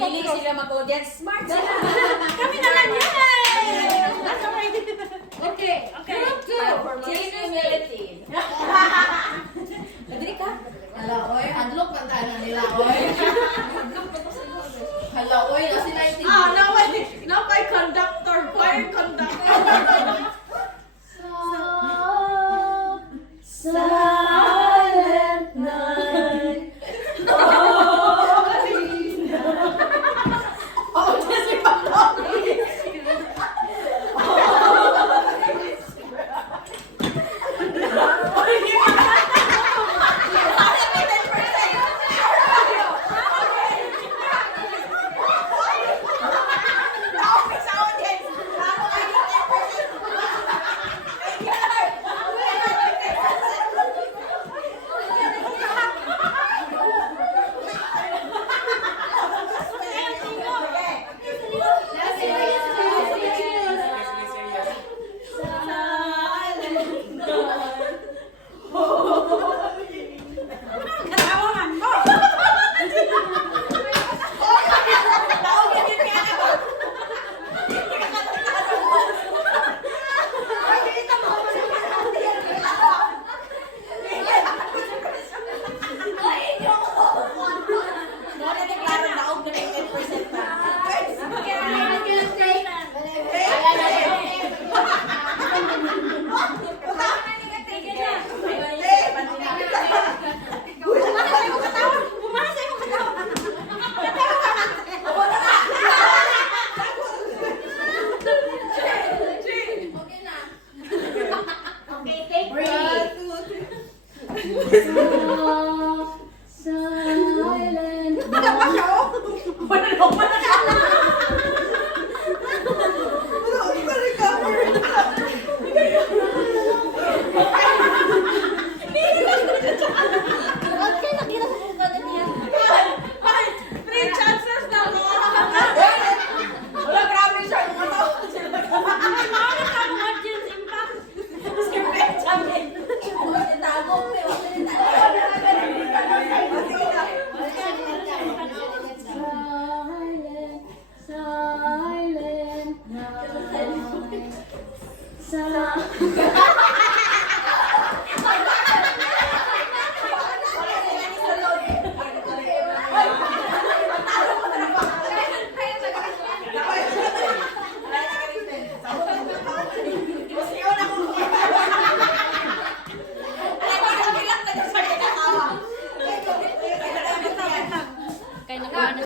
Dili sila mag-audience. Smart sila. Kami na lang yan! Okay. Group 2. Team humility. Madali ka? Hala, oy, hadlok man tayo na nila, oy. Hala, oy, kasi naintindihan. Now by conductor, choir conductor. Silent night.